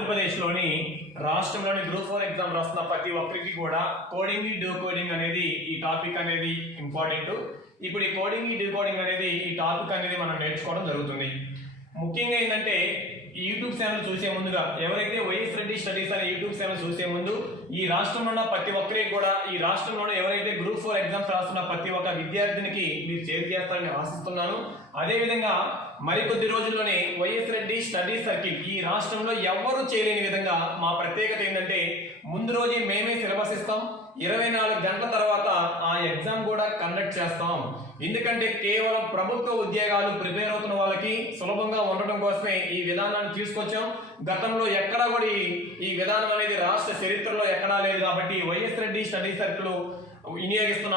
ఆంధ్రప్రదేశ్లోని రాష్ట్రంలోని group 4 exam రాస్తున్న ప్రతి ఒక్కరికి కూడా కోడింగ్ డీ కోడింగ్ అనేది ఈ టాపిక్ అనేది ఇంపార్టెంట్. ఇప్పుడు ఈ కోడింగ్ డీ కోడింగ్ అనేది ఈ టాపిక్ అనేది మనం నేర్చుకోవడం జరుగుతుంది. ముఖ్యంగా ఏంటంటే ఈ యూట్యూబ్ ఛానల్ చూసే ముందుగా ఎవరైతే వైఎస్ రెడ్డి స్టడీస్ అనే యూట్యూబ్ ఛానల్ చూసే ముందు ఈ రాష్ట్రంలో ఉన్న ప్రతి ఒక్కరికి కూడా ఈ రాష్ట్రంలో ఎవరైతే గ్రూప్ 4 ఎగ్జామ్స్ రాస్తున్న ప్రతి ఒక్క విద్యార్థినికి మీరు చేరు చేస్తారని ఆశిస్తున్నాను. అదేవిధంగా మరికొద్ది రోజుల్లోనే వైఎస్ రెడ్డి స్టడీ సర్కిల్ ఈ రాష్ట్రంలో ఎవరు చేయలేని విధంగా మా ప్రత్యేకత ఏంటంటే ముందు రోజే మేమే సిలబస్ ఇస్తాం, 24 గంటల తర్వాత ఆ ఎగ్జామ్ కూడా కండక్ట్ చేస్తాం. ఎందుకంటే కేవలం ప్రభుత్వ ఉద్యోగాలు ప్రిపేర్ అవుతున్న వాళ్ళకి సులభంగా ఉండటం కోసమే ఈ విధానాన్ని తీసుకొచ్చాం. గతంలో ఎక్కడా కూడా ఈ విధానం అనేది రాష్ట్ర చరిత్రలో ఎక్కడా లేదు. కాబట్టి వైఎస్ రెడ్డి స్టడీ సర్కిల్ వినియోగిస్తున్న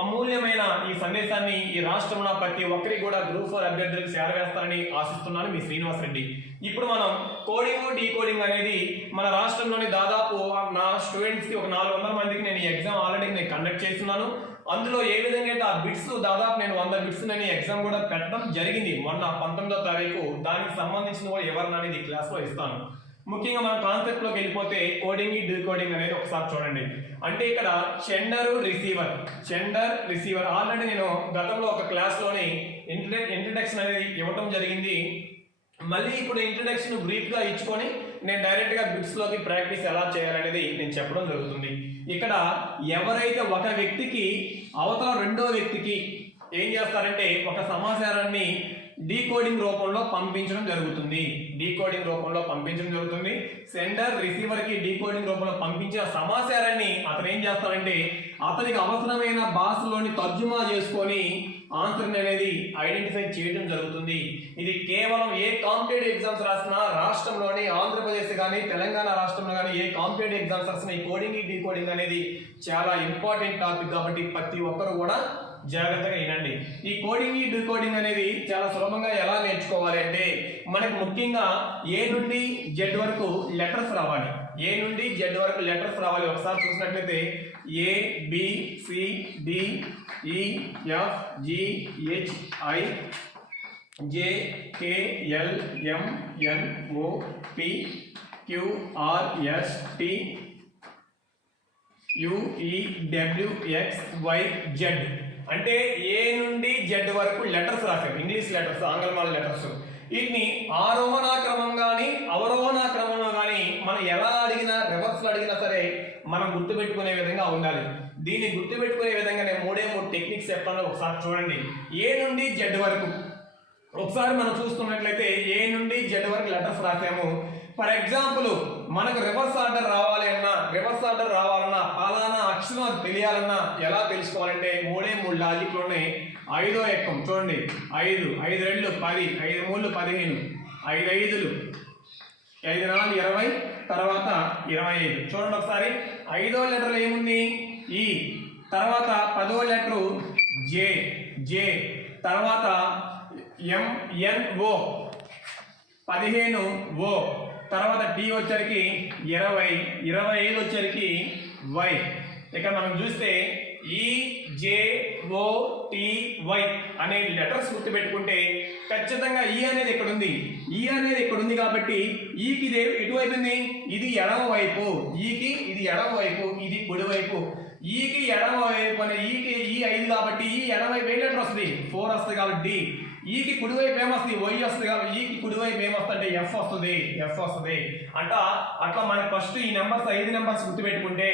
అమూల్యమైన ఈ సందేశాన్ని ఈ రాష్ట్రంలో ప్రతి ఒక్కరికి కూడా గ్రూప్ 4 అభ్యర్థులకు చేరవేస్తారని ఆశిస్తున్నాను. మీ శ్రీనివాస్ రెడ్డి. ఇప్పుడు మనం కోడింగ్ డీ కోడింగ్ అనేది మన రాష్ట్రంలోని దాదాపు నా స్టూడెంట్స్ కి ఒక 400 మందికి నేను ఈ ఎగ్జామ్ ఆల్రెడీ నేను కండక్ట్ చేస్తున్నాను. అందులో ఏ విధంగా అయితే ఆ బిట్స్ దాదాపు నేను 100 బిట్స్ నేను ఎగ్జామ్ కూడా పెట్టడం జరిగింది మొన్న 19వ తారీఖు. దానికి సంబంధించిన కూడా ఎవరిని అనేది ఈ క్లాస్ లో ఇస్తాను. ముఖ్యంగా మన కాన్సెప్ట్ లోకి వెళ్ళిపోతే కోడింగ్ డీ కోడింగ్ అనేది ఒకసారి చూడండి. అంటే ఇక్కడ సెండర్ రిసీవర్ ఆల్రెడీ నేను గతంలో ఒక క్లాస్ లోని ఇంట్రడక్షన్ అనేది ఇవ్వటం జరిగింది. మళ్ళీ ఇప్పుడు ఇంట్రడక్షన్ బ్రీఫ్ గా ఇచ్చుకొని నేను డైరెక్ట్ గా బిట్స్ లోకి ప్రాక్టీస్ ఎలా చేయాలనేది నేను చెప్పడం జరుగుతుంది. ఇక్కడ ఎవరైతే ఒక వ్యక్తికి అవతల రెండో వ్యక్తికి ఏం చేస్తారంటే ఒక సమాచారాన్ని డీకోడింగ్ రూపంలో పంపించడం జరుగుతుంది. సెండర్ రిసీవర్ కి డీకోడింగ్ రూపంలో పంపించిన సమాచారాన్ని అతను ఏం చేస్తారంటే అతనికి అవసరమైన భాషలోని తర్జుమా చేసుకొని ఆన్సర్ అనేది ఐడెంటిఫై చేయడం జరుగుతుంది. ఇది కేవలం ఏ కాంపిటేటివ్ ఎగ్జామ్స్ రాసినా రాష్ట్రంలోని ఆంధ్రప్రదేశ్ కానీ తెలంగాణ రాష్ట్రంలో కానీ ఏ కాంపిటేటివ్ ఎగ్జామ్స్ రాసినా ఈ కోడింగ్ డీ కోడింగ్ అనేది చాలా ఇంపార్టెంట్ టాపిక్. కాబట్టి ప్రతి ఒక్కరు కూడా జాగ్రత్తగా వినండి. ఈ కోడింగ్ డీ కోడింగ్ అనేది చాలా సులభంగా ఎలా నేర్చుకోవాలి అంటే మనకు ముఖ్యంగా ఏ నుండి జెడ్ వరకు లెటర్స్ రావాలి. ఒకసారి చూసినట్లయితే A B C D E F G H I J K L M N O P Q R S T U V W X Y Z. అంటే ఏ నుండి జెడ్ వరకు లెటర్స్ రాశారు, English letters, ఆంగ్లమాల letters. వీటిని ఆరోహణ క్రమం కానీ అవరోహణ క్రమంలో కానీ మనం ఎలా అడిగినా రివర్స్లో అడిగినా సరే మనం గుర్తుపెట్టుకునే విధంగా ఉండాలి. దీన్ని గుర్తుపెట్టుకునే విధంగా నేను 3 టెక్నిక్స్ చెప్తాను. ఒకసారి చూడండి. ఏ నుండి జెడ్ వరకు ఒకసారి మనం చూస్తున్నట్లయితే ఏ నుండి జెడ్ వరకు లెటర్స్ రాసాము. ఫర్ ఎగ్జాంపుల్ మనకు రివర్స్ ఆర్డర్ రావాలన్నా ఫలానా అక్షరం తెలియాలన్నా ఎలా తెలుసుకోవాలంటే 3 లాజిక్లు ఉన్నాయి. 5వ ఎక్కం చూడండి. 5 5 2 10 5 3 15 5 5 5 4 20 తర్వాత 25. చూడండి ఒకసారి. 5వ లెటర్ ఏముంది ఈ, తర్వాత 10వ లెటరు జే తర్వాత ఎం ఎన్ ఓ 15 ఓ తర్వాత టీ వచ్చరికి 20 25 వచ్చరికి వై. ఇక మనం చూస్తే ఈ జే ఓ టీ వై అనే లెటర్స్ గుర్తుపెట్టుకుంటే ఖచ్చితంగా ఈ అనేది ఇక్కడ ఉంది కాబట్టి ఈకి ఇది ఎటువైపు ఉంది, ఇది ఎడమ వైపు, ఈకి ఇది ఎడమ వైపు, ఇది కుడి వైపు. ఈకి ఎడమ వైపు అనే ఈకి ఈ 5 కాబట్టి ఈ ఎడమ వైపు ఏ లెటర్ వస్తుంది 4 వస్తుంది కాబట్టి ఈకి కుడివైపు ఏమొస్తుంది వై వస్తుంది కాబట్టి ఈకి కుడివైపు ఏమొస్తుంది ఎఫ్ వస్తుంది అంట. అట్లా మనకి ఫస్ట్ ఈ నెంబర్స్ 5 నెంబర్స్ గుర్తుపెట్టుకుంటే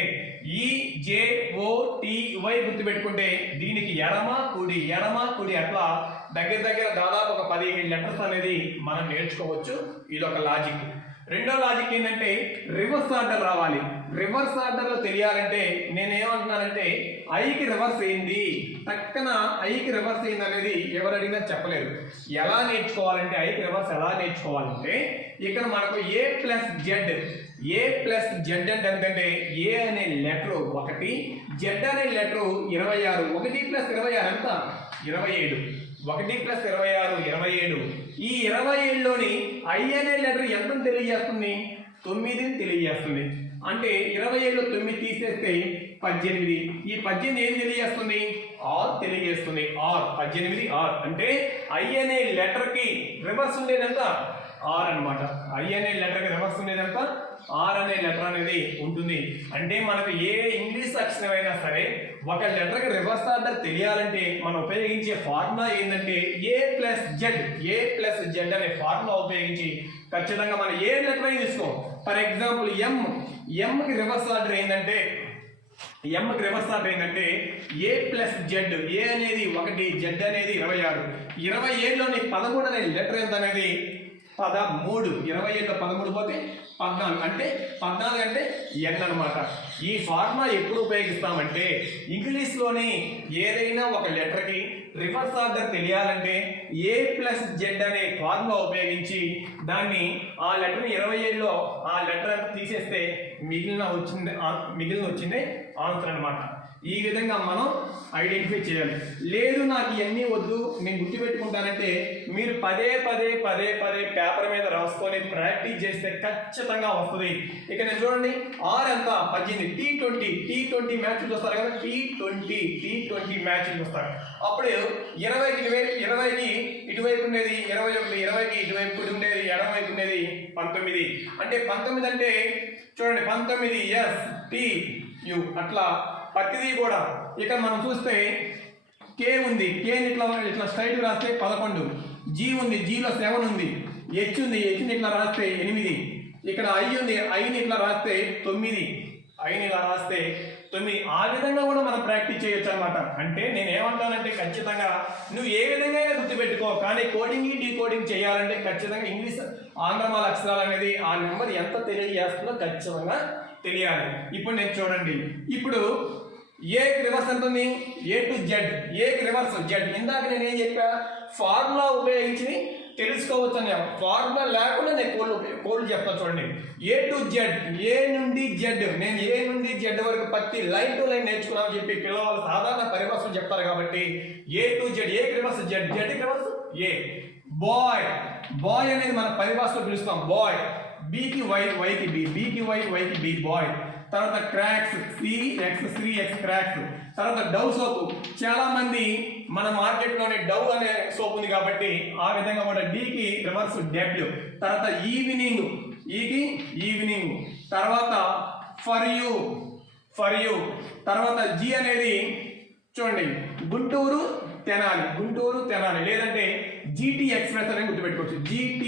ఈ జే ఓ టీ వై గుర్తుపెట్టుకుంటే దీనికి ఎడమ కుడి అట్లా దగ్గర దాదాపు ఒక 15 లెటర్స్ అనేది మనం నేర్చుకోవచ్చు. ఇది ఒక లాజిక్. రెండో లాజిక్ ఏంటంటే రివర్స్ ఆర్డర్ రావాలి. రివర్స్ ఆర్డర్ లో తెలియాలంటే నేనేమంటున్నానంటే ఐకి రివర్స్ ఏంది, పక్కన ఐకి రివర్స్ ఏంది అనేది ఎవరు అడిగినా చెప్పలేరు. ఎలా నేర్చుకోవాలంటే ఐకి రివర్స్ ఎలా నేర్చుకోవాలంటే ఇక్కడ మనకు ఏ ప్లస్ జెడ్ అంటే ఎంతంటే ఏ అనే లెటర్ 1, జెడ్ అనే లెటర్ 26. 1 + 26 ఎంత 27. 1 + 26 27. ఈ 27లోని ఐ అనే లెటర్ ఎంత తెలియజేస్తుంది 9 తెలియజేస్తుంది. అంటే 27లో 9 తీసేస్తే 18. ఈ 18 ఏం తెలియజేస్తుంది ఆర్ తెలియజేస్తుంది. 18 ఆర్ అంటే ఐ అనే లెటర్ కి రివర్స్ ఉండేది ఎంత ఆర్ అన్నమాట. ఐ అనే లెటర్ కి రివర్స్ ఉండేది అంతా ఆర్ అనే లెటర్ అనేది ఉంటుంది. అంటే మనకు ఏ ఇంగ్లీష్ అక్షరం అయినా సరే ఒక లెటర్ కి రివర్స్ ఆర్డర్ తెలియాలంటే మనం ఉపయోగించే ఫార్ములా ఏంటంటే ఏ ప్లస్ జెడ్ అనే ఫార్ములా ఉపయోగించి ఖచ్చితంగా మనం ఏ లెటర్ అయినా తీసుకో. ఫర్ ఎగ్జాంపుల్ ఎం కి రివర్స్ ఆర్డర్ ఏంటంటే ఏ ప్లస్ జెడ్. ఏ అనేది 1, జెడ్ అనేది 26. 27లోని 13 అనే లెటర్ ఎంత అనేది 13. 27లో 13 పోతే 14 అంటే 14 అంటే ఎన్ అనమాట. ఈ ఫార్ములా ఎప్పుడు ఉపయోగిస్తామంటే ఇంగ్లీష్లోని ఏదైనా ఒక లెటర్కి రివర్స్ ఆర్డర్ తెలియాలంటే ఏ ప్లస్ జెడ్ అనే ఫార్ములా ఉపయోగించి దాన్ని ఆ లెటర్ 27లో ఆ లెటర్ అంతా తీసేస్తే మిగిలిన వచ్చిందే ఆన్సర్ అనమాట. ఈ విధంగా మనం ఐడెంటిఫై చేయాలి. లేదు నాకు ఇవన్నీ వద్దు నేను గుర్తుపెట్టుకుంటానంటే మీరు పదే పేపర్ మీద రాసుకొని ప్రాక్టీస్ చేస్తే ఖచ్చితంగా వస్తుంది. ఇక నేను చూడండి ఆర్ ఎంత 18. T20 మ్యాచ్లు చూస్తారు కదా, T20 మ్యాచ్లు చూస్తారు. అప్పుడు 20కి ఇటువైపు ఉండేది 21, 20కి ఇటువైపు ఉండేది ఎడమవైపు ఉండేది 19. అంటే 19 అంటే చూడండి 19 STU అట్లా ప్రతిదీ కూడా. ఇక మనం చూస్తే కే ఉంది, కేని ఇట్లా స్ట్రైట్ రాస్తే 11. జీ ఉంది, జీలో 7 ఉంది. హెచ్ ఉంది, హెచ్ని ఇట్లా రాస్తే 8. ఇక్కడ ఐ ఉంది, ఐని ఇట్లా రాస్తే 9. ఐని ఇలా రాస్తే 9. ఆ విధంగా కూడా మనం ప్రాక్టీస్ చేయొచ్చు అనమాట. అంటే నేను ఏమంటానంటే ఖచ్చితంగా నువ్వు ఏ విధంగా అయినా గుర్తుపెట్టుకో, కానీ కోడింగ్ డీకోడింగ్ చేయాలంటే ఖచ్చితంగా ఇంగ్లీష్ ఆంగ్లమాల అక్షరాలు అనేది ఆ నెంబర్ ఎంత తెలియజేస్తుందో ఖచ్చితంగా తెలియాలి. ఇప్పుడు నేను చూడండి, ఇప్పుడు ఏ రివర్స్ ఎంత ఉంది? A to Z. A reverse Z. ఇందాక నేను ఏం చెప్పా, ఫార్ములా ఉపయోగించి తెలుసుకోవచ్చు అని. ఫార్ములా లేకుండా నేను కోడ్లు చెప్తా చూడండి. ఏ టు జెడ్, ఏ నుండి జెడ్. నేను ఏ నుండి జెడ్ వరకు ప్రతి లైన్ టు లైన్ నేర్చుకున్నామని చెప్పి పిల్లవాళ్ళు సాధారణ పరిభాషలు చెప్తారు కాబట్టి A to Z. A reverse Z, Z reverse A. Boy అనేది మన పరిభాషలో పిలుస్తాం బాయ్. బీకి వై, వైకి బి. బీకి వై, వైకి బి బాయ్. తర్వాత క్రాక్స్ CX క్రాక్స్. తర్వాత డవ్ సోపు. చాలా మంది మన మార్కెట్లోనే డవ్ అనే సోప్ ఉంది కాబట్టి ఆ విధంగా కూడా డీకి రివర్స్ డబ్ల్యూ. తర్వాత ఈవినింగ్, ఈకి ఈవినింగ్. తర్వాత ఫర్ యూ. తర్వాత జీ అనేది చూడండి గుంటూరు తెనాలి లేదంటే GT ఎక్స్ప్రెస్ అని గుర్తుపెట్టుకోవచ్చు. GT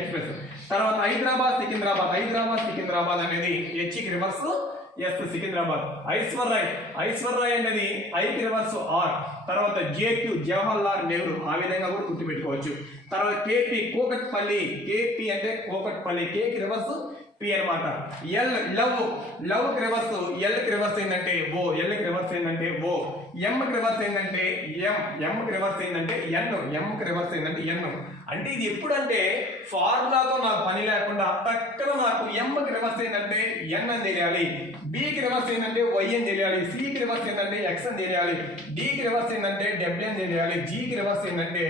express. తర్వాత హైదరాబాద్ సికింద్రాబాద్ అనేది హెచ్కి రివర్స్ ఎస్ సికింద్రాబాద్. ఐశ్వర్రాయ్ అనేది ఐకి రివర్స్ ఆర్. తర్వాత JQ జవహర్లాల్ నెహ్రూ. ఆ విధంగా కూడా గుర్తుపెట్టుకోవచ్చు. తర్వాత KP కూకట్పల్లి. KP అంటే కూకట్పల్లి. కేకి రివర్స్ పి అనమాట. లవ్ కి రివర్స్ ఎల్కి రివర్స్ ఏంటంటే ఓ. ఎల్కి రివర్స్ ఏంటంటే ఓ. ఎంకి రివర్స్ ఏంటంటే ఎంకి రివర్స్ ఏంటంటే ఎంకి రివర్స్ ఏంటంటే ఎన్. అంటే ఇది ఎప్పుడంటే ఫార్ములాతో నాకు పని లేకుండా పక్కన నాకు ఎంకి రివర్స్ ఏంటంటే ఎన్ అని తెలియాలి. బికి రివర్స్ ఏంటంటే వై అని తెలియాలి. సికి రివర్స్ ఏంటంటే ఎక్స్ అని తెలియాలి. డికి రివర్స్ ఏంటంటే డబ్ల్యూ అని తెలియాలి. జీకి రివర్స్ ఏంటంటే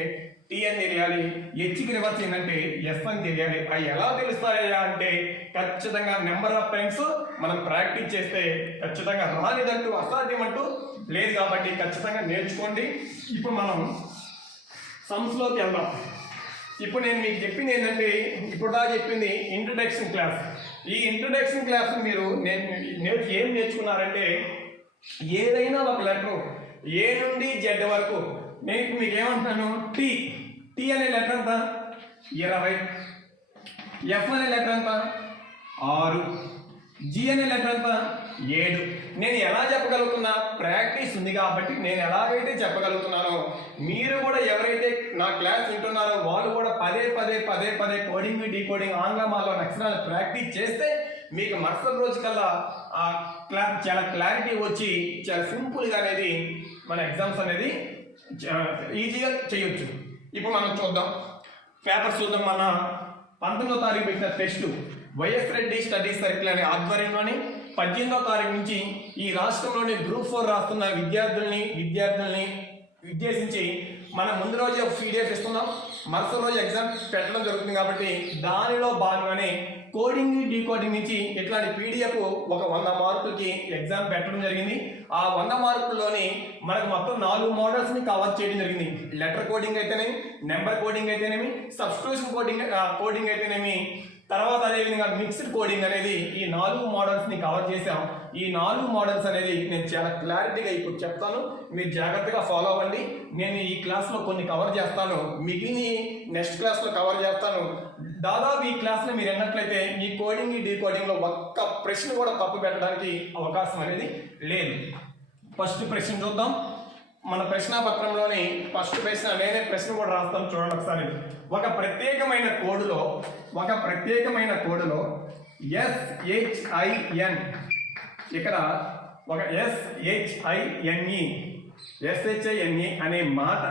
టీ అని తెలియాలి. హెచ్కి రివర్స్ ఏంటంటే ఎస్ అని తెలియాలి. అవి ఎలా తెలుస్తాయా అంటే ఖచ్చితంగా నెంబర్ ఆఫ్ టైమ్స్ మనం ప్రాక్టీస్ చేస్తే ఖచ్చితంగా రానిదంటూ అసాధ్యం అంటూ లేదు కాబట్టి ఖచ్చితంగా నేర్చుకోండి. ఇప్పుడు మనం సమ్స్లోకి వెళ్దాం. ఇప్పుడు నేను మీకు చెప్పింది ఏంటంటే ఇప్పుడు దాకా చెప్పింది ఇంట్రడక్షన్ క్లాస్. ఈ ఇంట్రడక్షన్ క్లాస్ మీరు ఏం నేర్చుకున్నారంటే ఏదైనా ఒక లెటర్ ఏ నుండి జెడ్ వరకు నేను మీకు ఏమంటున్నాను, టీ అనే లెటర్ ఎంత 20, ఎఫ్ అనే లెటర్ ఎంత 6, జీ అనే లెటర్ ఎంత 7. నేను ఎలా చెప్పగలుగుతున్నా, ప్రాక్టీస్ ఉంది కాబట్టి నేను ఎలాగైతే చెప్పగలుగుతున్నానో మీరు కూడా ఎవరైతే నా క్లాస్ వింటున్నారో వాళ్ళు కూడా పదే కోడింగ్ డీకోడింగ్ ఆంగ్లమాలో అక్షరాలు ప్రాక్టీస్ చేస్తే మీకు మరుసటి రోజు కల్లా ఆ క్లాస్ చాలా క్లారిటీ వచ్చి చాలా సింపుల్గా అనేది మన ఎగ్జామ్స్ అనేది ఈజీగా చేయొచ్చు. ఇప్పుడు మనం చూద్దాం పేపర్స్ చూద్దాం. మన 19వ తారీఖు పెట్టిన test YS Reddy study circle అనే ఆధ్వర్యంలోని 18వ తారీఖు నుంచి ఈ రాష్ట్రంలోని గ్రూప్ 4 రాస్తున్న విద్యార్థుల్ని ఉద్దేశించి మనం ముందు రోజు ఒక PDF ఇస్తున్నాం. మరుసటి రోజు ఎగ్జామ్ పెట్టడం జరుగుతుంది కాబట్టి దానిలో భాగంగానే కోడింగ్ డీకోడింగ్ నుంచి ఇట్లాంటి పీడిఎఫ్ ఒక 100 మార్కులకి ఎగ్జామ్ పెట్టడం జరిగింది. ఆ 100 మార్కుల్లోని మనకు మొత్తం 4 మోడల్స్ని కవర్ చేయడం జరిగింది. లెటర్ కోడింగ్ అయితేనేమి, నెంబర్ కోడింగ్ అయితేనేమి, సబ్స్టిట్యూషన్ కోడింగ్ అయితేనేమి, తర్వాత అదేవిధంగా మిక్స్డ్ కోడింగ్ అనేది ఈ 4 మోడల్స్ని కవర్ చేసాం. ఈ 4 మోడల్స్ అనేది నేను చాలా క్లారిటీగా ఇప్పుడు చెప్తాను, మీరు జాగ్రత్తగా ఫాలో అవ్వండి. నేను ఈ క్లాస్లో కొన్ని కవర్ చేస్తాను, మిగిలిన నెక్స్ట్ క్లాస్లో కవర్ చేస్తాను. దాదాపు ఈ క్లాస్లో మీరు అన్నట్లయితే మీ కోడింగ్ డీకోడింగ్లో ఒక్క ప్రశ్న కూడా తప్పు పెట్టడానికి అవకాశం అనేది లేదు. ఫస్ట్ ప్రశ్న చూద్దాం. మన ప్రశ్నాపత్రంలోని ఫస్ట్ ప్రశ్న, నేనే ప్రశ్న కూడా రాస్తాను చూడండి ఒకసారి. ఒక ప్రత్యేకమైన కోడ్లో SHIN, ఇక్కడ ఒక SHINE అనే మాట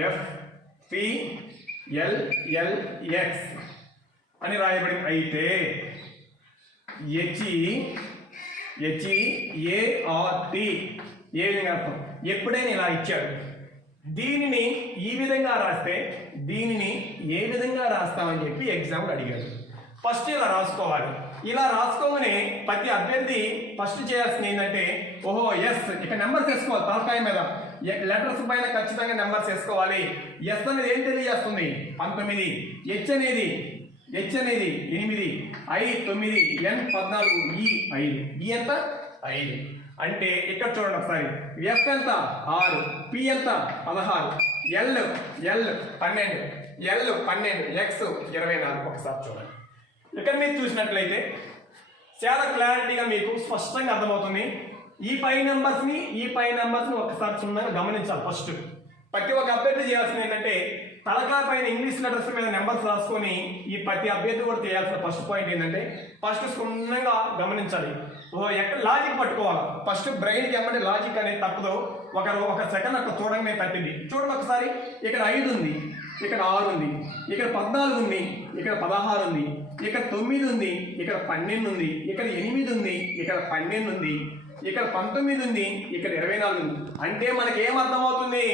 FFPLLX అని రాయబడింది. అయితే HEART ఏ విధంగా అర్థం? ఎప్పుడైనా ఇలా ఇచ్చాడు, దీనిని ఈ విధంగా రాస్తే దీనిని ఏ విధంగా రాస్తామని చెప్పి ఎగ్జామ్లో అడిగాడు. ఫస్ట్ ఇలా రాసుకోవాలి. ఇలా రాసుకోగానే ప్రతి అభ్యర్థి ఫస్ట్ చేయాల్సింది ఏంటంటే, ఓహో ఎస్, ఇక్కడ నెంబర్స్ వేసుకోవాలి. తలకాయ మీద లెటర్స్ పైన ఖచ్చితంగా నెంబర్స్ వేసుకోవాలి. ఎస్ అనేది ఏం తెలియజేస్తుంది? 19, హెచ్ అనేది 8, I 9, N 14, E 5. E ఎంత? 5. అంటే ఇక్కడ చూడండి ఒకసారి, F ఎంత? 6, P ఎంత? 16, L 12, X 24. ఒకసారి చూడండి. ఇక్కడ మీరు చూసినట్లయితే చాలా క్లారిటీగా మీకు స్పష్టంగా అర్థమవుతుంది. ఈ పై నెంబర్స్ని ఒకసారి క్షుణ్ణంగా గమనించాలి. ఫస్ట్ ప్రతి ఒక్క అభ్యర్థి చేయాల్సింది ఏంటంటే, తలకాయ పైన ఇంగ్లీష్ లెటర్స్ మీద నెంబర్స్ రాసుకొని ఈ ప్రతి అభ్యర్థి కూడా చేయాల్సిన ఫస్ట్ పాయింట్ ఏంటంటే, ఫస్ట్ క్షుణ్ణంగా గమనించాలి. ఎక్కడ లాజిక్ పట్టుకోవాలి. ఫస్ట్ బ్రెయిన్కి ఏమంటే లాజిక్ అనేది తప్పదు. ఒక సెకండ్ అక్కడ చూడంగానే తట్టింది. చూడండి ఒకసారి, ఇక్కడ 5 ఉంది, ఇక్కడ 6 ఉంది, ఇక్కడ 14 ఉంది, ఇక్కడ 16 ఉంది, ఇక్కడ 9 ఉంది, ఇక్కడ 12 ఉంది, ఇక్కడ 8 ఉంది, ఇక్కడ 12 ఉంది, ఇక్కడ 19 ఉంది, ఇక్కడ 24 ఉంది. అంటే మనకి ఏం అర్థమవుతుంది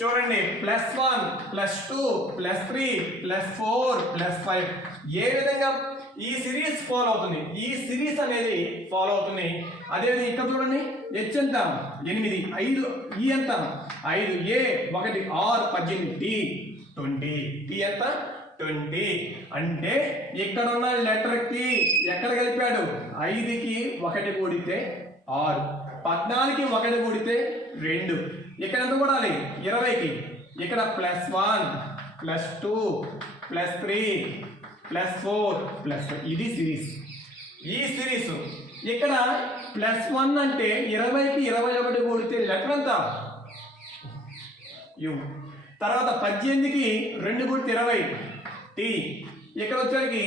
చూడండి, +1 +2 +3 +4 +5 ఏ విధంగా ఈ సిరీస్ ఫాలో అవుతుంది, ఈ సిరీస్ అనేది ఫాలో అవుతుంది. అదేవిధంగా ఇక్కడ చూడండి, హెచ్ ఎంత? 8, 5, ఈ ఎంత? 5, A 1, R 18, D 20, T ఎంత? 20. అంటే ఇక్కడ ఉన్న లెటర్కి ఎక్కడ కలిపాడు? 5కి 1 కూడితే 6, 14కి 1 కూడితే 2. ఇక్కడ ఎంత కూడాలి? 20కి. ఇక్కడ +1 +2 +3 +4 +5. ఇది సిరీస్. ఈ సిరీస్ ఇక్కడ +1 అంటే 20కి 21 కూడితే లెటర్ ఎంత? U. తర్వాత 18కి 2 కూడితే 20, T. ఇక్కడ వచ్చేసరికి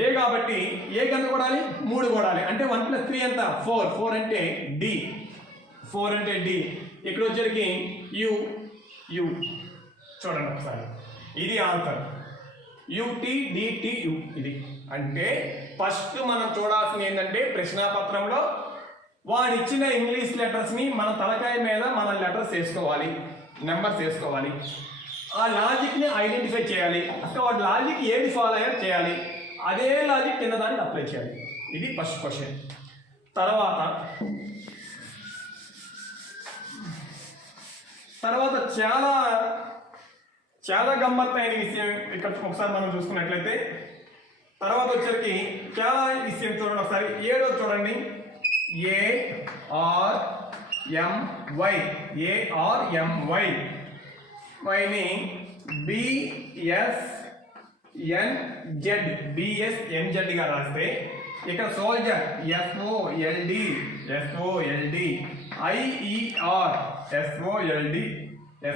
ఏ కాబట్టి ఏకి ఎంత కూడాలి? 3 కూడాలి. అంటే 1 + 3 ఎంత? 4 అంటే D. ఇక్కడ వచ్చేసరికి U. చూడండి ఒకసారి, ఇది ఆన్సర్. UTDTU. ఇది అంటే ఫస్ట్ మనం చూడాల్సింది ఏంటంటే, ప్రశ్నాపత్రంలో వాడు ఇచ్చిన ఇంగ్లీష్ లెటర్స్ని మన తలకాయ మీద మన లెటర్స్ వేసుకోవాలి, నెంబర్స్ వేసుకోవాలి. ఆ లాజిక్ని ఐడెంటిఫై చేయాలి. అసలు వాడు లాజిక్ ఏది ఫాలో అయ్యారో చేయాలి. అదే లాజిక్ కింద దానికి అప్లై చేయాలి. ఇది ఫస్ట్ క్వశ్చన్. తర్వాత చాలా గమ్మత్తైన విషయం ఇక్కడ ఒకసారి మనం చూసుకున్నట్లయితే, తర్వాత వచ్చరికి చాలా విషయం చూడండి ఒకసారి. 7వ చూడండి, ARMY వైని BSNZ గా రాస్తే, ఇక్కడ సోల్జర్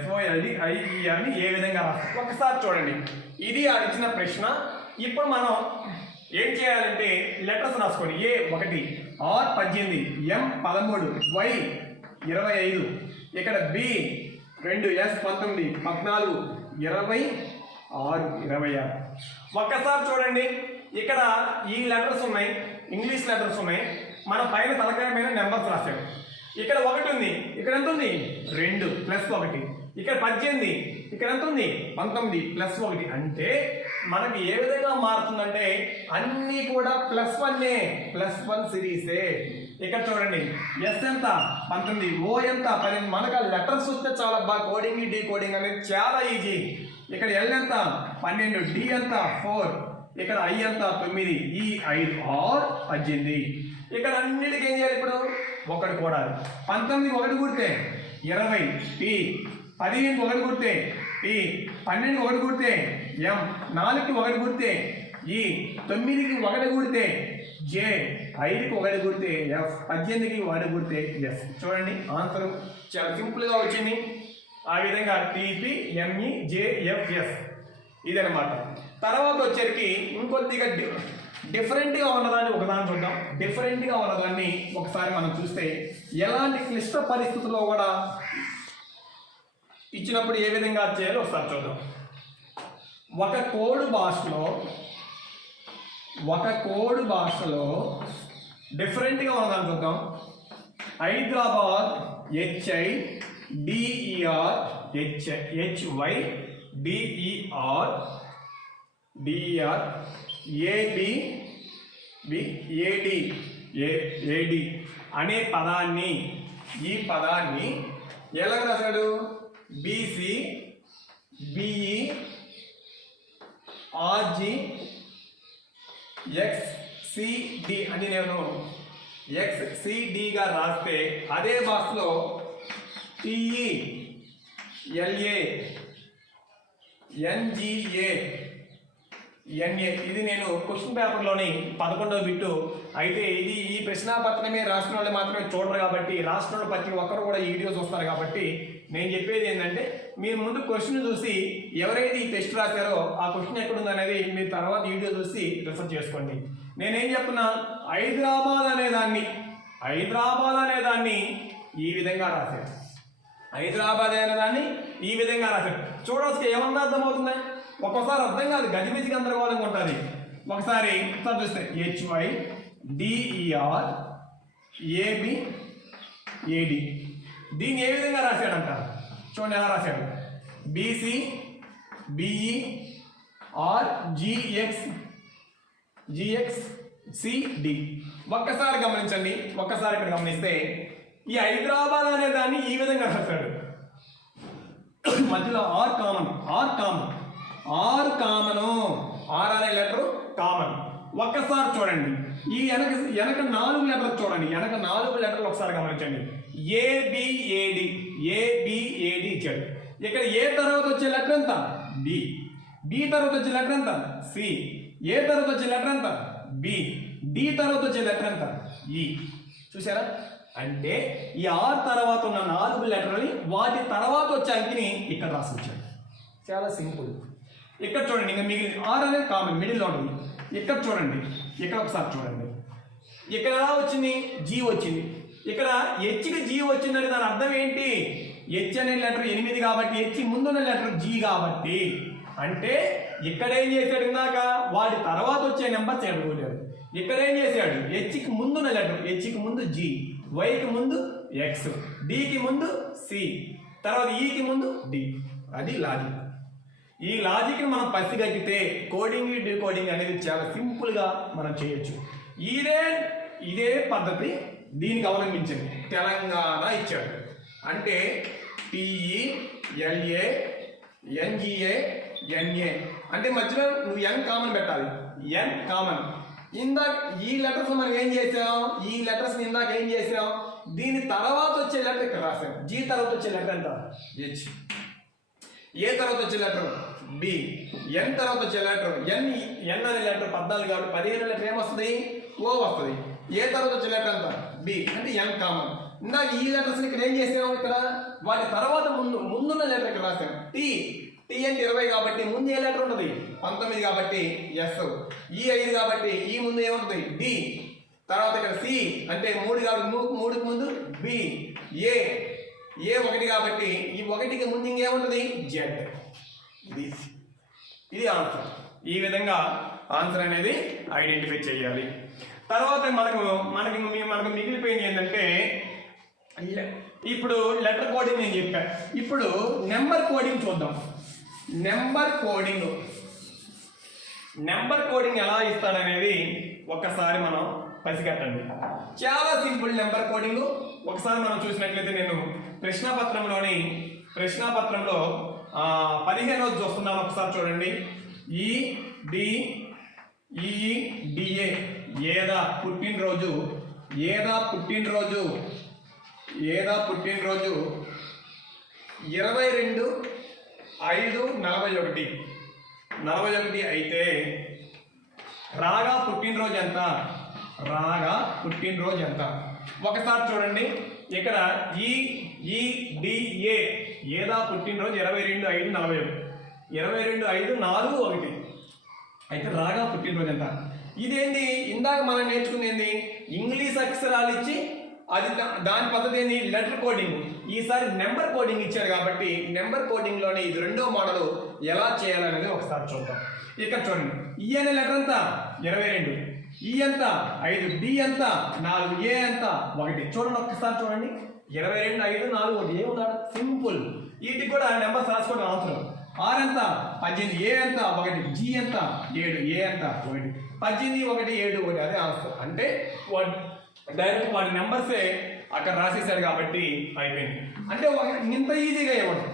SOLD, IER ని ఏ విధంగా రాస్తారు ఒకసారి చూడండి. ఇది అడిగిన ప్రశ్న. ఇప్పుడు మనం ఏం చేయాలంటే లెటర్స్ రాసుకోండి. A1, R 18, M 13, Y 25, ఇక్కడ B2, S 19, 14, 26, 26. ఒక్కసారి చూడండి, ఇక్కడ ఈ లెటర్స్ ఉన్నాయి, ఇంగ్లీష్ లెటర్స్ ఉన్నాయి. మన పైన తలకాయ మీద నెంబర్స్ రాశారు. ఇక్కడ 1 ఉంది, ఇక్కడ ఎంత ఉంది? 2 + 1. ఇక్కడ 18, ఇక్కడ ఎంత ఉంది 19 ప్లస్ 1 అంటే మనకి ఏ విధంగా మారుతుందంటే అన్ని కూడా +1 సిరీసే. ఇక్కడ చూడండి ఎస్ ఎంత 19, ఓ ఎంత 10. మనకు ఆ లెటర్స్ వస్తే చాలా బాగా కోడింగ్ డీకోడింగ్ అనేది చాలా ఈజీ. ఇక్కడ ఎల్ ఎంత 12, డి ఎంత 4, ఇక్కడ ఐ ఎంత 9, ఈ 5 ఆర్ 18. ఇక్కడ అన్నిటికీ ఏం చేయాలి ఇప్పుడు 1 కూడా. 19 1 కూడితే 20 టీ, 15 1 కూడితే టీ, 12 1 కూడితే ఎం, 4కి 1 కూడితే ఈ, 9కి 1 కూడితే జే, 5కి 1 కూడితే ఎఫ్, 18కి 1 కూడితే ఎస్. చూడండి ఆన్సర్ చాలా సింపుల్గా వచ్చింది. ఆ విధంగా టీపీ ఎంఈ జేఎఫ్ఎస్ ఇదనమాట. తర్వాత వచ్చేసరికి ఇంకొద్దిగా డిఫరెంట్గా ఉన్నదాన్ని ఒకదాన్ని చూద్దాం. డిఫరెంట్గా ఉన్నదాన్ని ఒకసారి మనం చూస్తే ఎలాంటి క్లిష్ట పరిస్థితుల్లో కూడా ఇచ్చినప్పుడు ఏ విధంగా చేయాలో ఒకసారి చూద్దాం. ఒక కోడ్ భాషలో డిఫరెంట్గా ఉన్నదాన్ని చూద్దాం. హైదరాబాద్ HIDER AD అనే పదాన్ని, ఈ పదాన్ని ఎలా రాశాడు? BC BE RG XCD అని నేను XCDగా రాస్తే అదే భాషలో TE LA NGA NA ఇది నేను క్వశ్చన్ పేపర్లోని 11వ బిట్టు. అయితే ఇది ఈ ప్రశ్నాపత్రమే రాష్ట్ర వాళ్ళు మాత్రమే చూడరు కాబట్టి, రాష్ట్రంలో ప్రతి ఒక్కరు కూడా ఈ వీడియోస్ వస్తారు కాబట్టి నేను చెప్పేది ఏంటంటే మీరు ముందు క్వశ్చన్ చూసి ఎవరైతే ఈ టెస్ట్ రాశారో ఆ క్వశ్చన్ ఎక్కడుంది అనేది మీరు తర్వాత వీడియో చూసి రిఫర్ చేసుకోండి. నేనేం చెప్తున్నా, హైదరాబాద్ అనేదాన్ని ఈ విధంగా రాశారు. హైదరాబాద్ అనేదాన్ని ఈ విధంగా రాశారు. చూడవచ్చు ఏమన్నా అర్థమవుతుందా? ఒక్కోసారి అర్థం కాదు, గజిబిజి గందరగోళంగా ఉంటుంది. ఒకసారి చూస్తే HYDER ABAD దీన్ని ఏ విధంగా రాశాడంట చూడండి. ఎలా రాశాడు? BC BE GXCD. ఒక్కసారి గమనించండి, ఒక్కసారి ఇక్కడ గమనిస్తే ఈ హైదరాబాద్ అనే దాన్ని ఈ విధంగా రాశాడు. మధ్యలో ఆర్ కామన్ ఆర్ అనే లెటర్ కామన్. ఒక్కసారి చూడండి ఈ వెనక 4 లెటర్లు చూడండి, వెనక 4 లెటర్లు ఒకసారి గమనించండి. ABAD Z. ఇక్కడ ఏ తర్వాత వచ్చే లెటర్ ఎంత? బి. బి తర్వాత వచ్చే లెటర్ ఎంత? సి. ఏ తర్వాత వచ్చే లెటర్ ఎంత? బి. డి తర్వాత వచ్చే లెటర్ ఎంత? ఈ. చూసారా? అంటే ఈ ఆర్ తర్వాత ఉన్న 4 లెటర్లని వాటి తర్వాత వచ్చే అంకిని ఇక్కడ రాసి వచ్చాడు. చాలా సింపుల్. ఇక్కడ చూడండి, ఇంకా మిగిలిన ఆర్ అనేది కామన్ మిడిల్లో ఉంటుంది. ఇక్కడ చూడండి, ఇక్కడ ఒకసారి చూడండి, ఇక్కడ ఎలా వచ్చింది? జీ వచ్చింది. ఇక్కడ హెచ్కి జీ వచ్చిందని దాని అర్థం ఏంటి? హెచ్ అనే లెటర్ 8 కాబట్టి హెచ్ ముందున్న లెటర్ జీ కాబట్టి, అంటే ఇక్కడ ఏం చేశాడు? ఇందాక వాటి తర్వాత వచ్చే నెంబర్స్ ఎడగొట్టాడు. ఇక్కడ ఏం చేశాడు? హెచ్కి ముందున్న లెటర్, హెచ్కి ముందు జీ, వైకి ముందు ఎక్స్, డికి ముందు సి, తర్వాత ఈకి ముందు డి. అది లాజిక్. ఈ లాజిక్ని మనం పసిగట్టితే కోడింగ్ డీకోడింగ్ అనేది చాలా సింపుల్గా మనం చేయొచ్చు. ఇదే పద్ధతి దీనికి అవలంబించింది తెలంగాణ ఇచ్చాడు. అంటే TE LA NGA NA అంటే మధ్యలో నువ్వు ఎన్ కామన్ పెట్టాలి. ఎన్ కామన్. ఇందాక ఈ లెటర్స్ మనం ఏం చేసాం? ఈ లెటర్స్ ఇందాక ఏం చేసాం? దీని తర్వాత వచ్చే లెటర్ ఇక్కడ రాసాం. జీ తర్వాత వచ్చే లెటర్ ఎంత? హెచ్. ఏ తర్వాత వచ్చే లెటర్? బి. ఎన్ తర్వాత వచ్చే లెటర్ ఎన్ అనే లెటర్ 14 కాబట్టి 15 లెటర్ ఏమొస్తుంది? ఓ వస్తుంది. ఏ తర్వాత వచ్చే లెటర్ ఎంత? బి. అంటే ఎన్ కామన్. ఇందాక ఈ లెటర్స్ ఇక్కడ ఏం చేసాం? ఇక్కడ వాటి తర్వాత ముందున్న లెటర్ ఇక్కడ రాసాం. టీ అంటే 20 కాబట్టి ముందు ఏ లెటర్ ఉంటుంది? 19 కాబట్టి ఎస్. ఈ 5 కాబట్టి ఈ ముందు ఏముంటుంది? డి. తర్వాత ఇక్కడ సి అంటే 3 కాబట్టి 3కి ముందు బి. ఏ 1 కాబట్టి ఈ 1కి ముందు ఇంకేముంటుంది? జెడ్. ఇది ఆన్సర్. ఈ విధంగా ఆన్సర్ అనేది ఐడెంటిఫై చేయాలి. తర్వాత మనకు మిగిలిపోయింది ఏంటంటే ఇప్పుడు లెటర్ కోడింగ్ నేను చెప్పాను. ఇప్పుడు నెంబర్ కోడింగ్ చూద్దాం. నెంబర్ కోడింగ్ ఎలా ఇస్తాడనేది ఒక్కసారి మనం పసిగట్టండి. చాలా సింపుల్ నెంబర్ కోడింగ్. ఒకసారి మనం చూసినట్లయితే నేను ప్రశ్నాపత్రంలో 15వ చూస్తున్నాను. ఒకసారి చూడండి. EDA ఏదా పుట్టినరోజు 22/5/41 అయితే రాగా పుట్టినరోజు ఎంత? ఒకసారి చూడండి. ఇక్కడ EDA ఏదా పుట్టినరోజు 22/5/41 22/5/41 అయితే రాగా పుట్టినరోజు ఎంత? ఇదేంటి? ఇందాక మనం నేర్చుకునేది ఇంగ్లీష్ అక్షరాలు ఇచ్చి అది దాని పద్ధతి ఏంది? Letter coding. ఈసారి నెంబర్ కోడింగ్ ఇచ్చారు కాబట్టి నెంబర్ కోడింగ్లోనే ఇది రెండో మోడల్ ఎలా చేయాలనేది ఒకసారి చూద్దాం. ఇక్కడ చూడండి. ఈ అనే లెటర్ ఎంత? 22. ఈ ఎంత? 5. డి ఎంత? 4. ఏ ఎంత? 1. చూడండి, ఒక్కసారి చూడండి. 22/5/41 ఏమున్నాడు? సింపుల్. వీటికి కూడా నెంబర్స్ రాసుకోవడం అవసరం. ఆర్ ఎంత? 18. ఏ ఎంత? 1. జీ ఎంత? 7. ఏ ఎంత? 1. 18, 1, 7, 1 అదే ఆన్సర్. అంటే డైరెక్ట్ వాడి నెంబర్సే అక్కడ రాసేసాడు కాబట్టి అయిపోయింది. అంటే ఇంత ఈజీగా ఇవ్వడం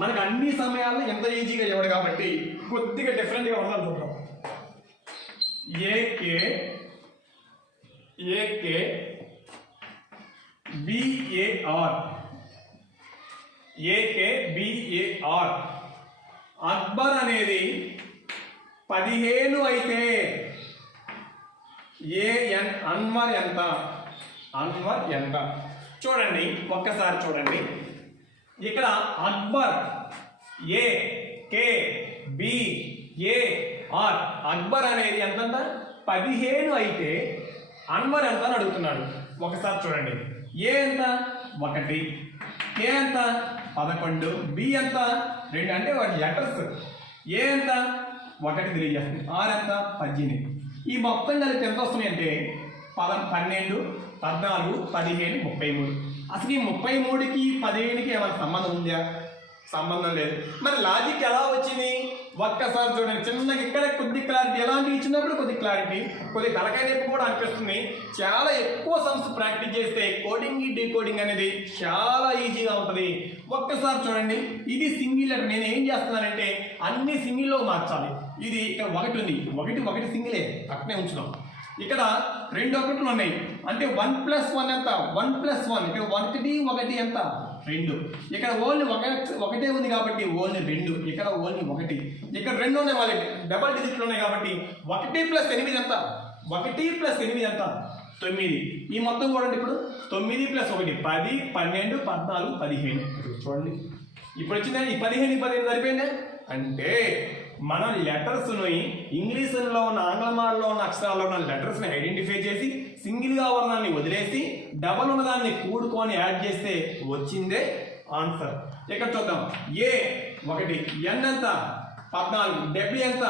మనకు అన్ని సమయాల్లో ఎంత ఈజీగా ఇవ్వడు కాబట్టి కొద్దిగా డిఫరెంట్గా ఉండాలి చూద్దాం. ఏకే బిఏఆర్ అక్బర్ అనేది 15 అయితే అన్వర్ ఎంత? చూడండి, ఒక్కసారి చూడండి. ఇక్కడ అక్బర్ AKBAR అక్బర్ అనేది ఎంతంట? 15 అయితే అన్వర్ ఎంత అని అడుగుతున్నాడు. ఒకసారి చూడండి. ఏ ఎంత? 1. కే ఎంత? 11. బి ఎంత? 2. అంటే వాటి లెటర్స్. ఏ ఎంత? 1 తెలియజేస్తుంది. ఆర్ ఎంత? 18. ఈ మొత్తం కలిపి ఎంత వస్తున్నాయి అంటే 12, 14, 15, 33. అసలు ఈ 33కి 15కి ఏమైనా సంబంధం ఉందా? సంబంధం లేదు. మరి లాజిక్ ఎలా వచ్చింది? ఒక్కసారి చూడండి. చిన్నగా ఇక్కడ కొద్ది క్లారిటీ, ఎలాంటివి ఇచ్చినప్పుడు కొద్ది క్లారిటీ, కొద్ది తలకాయ నొప్పి కూడా అనిపిస్తుంది. చాలా ఎక్కువ సమ్స్ ప్రాక్టీస్ చేస్తే కోడింగ్ డీకోడింగ్ అనేది చాలా ఈజీగా ఉంటుంది. ఒక్కసారి చూడండి. ఇది సింగిల్ లెటర్. నేను ఏం చేస్తున్నానంటే అన్ని సింగిల్లో మార్చాలి. ఇది ఇక్కడ 1 ఉంది. 1 సింగిలే, అక్కడే ఉంచుదాం. ఇక్కడ 2 1లు ఉన్నాయి. అంటే 1 + 1 ఎంత? 1 + 1. ఇక్కడ 1 ఎంత? 2. ఇక్కడ ఓన్లీ ఒకటే ఉంది కాబట్టి ఓన్లీ 2. ఇక్కడ ఓన్లీ 1. ఇక్కడ 2 ఉన్నాయి, వాళ్ళకి డబల్ డిజిట్లు ఉన్నాయి కాబట్టి 1 + 8 ఎంత? 1 + 8 ఎంత? 9. ఈ మొత్తం కూడా ఇప్పుడు 9 + 1 10, 12, 14, 15. చూడండి, ఇప్పుడు వచ్చిందా? ఈ 15 సరిపోయిందా? అంటే మనం లెటర్స్ని ఇంగ్లీష్లో ఉన్న ఆంగ్ల మాటలో ఉన్న అక్షరాల్లో ఉన్న లెటర్స్ని ఐడెంటిఫై చేసి సింగిల్గా వర్ణాన్ని వదిలేసి డబల్ ఉన్నదాన్ని కూడుకొని యాడ్ చేస్తే వచ్చిందే ఆన్సర్. ఇక్కడ చూద్దాం. ఏ 1, ఎన్ ఎంత? 14, డబ్ల్యూ ఎంత?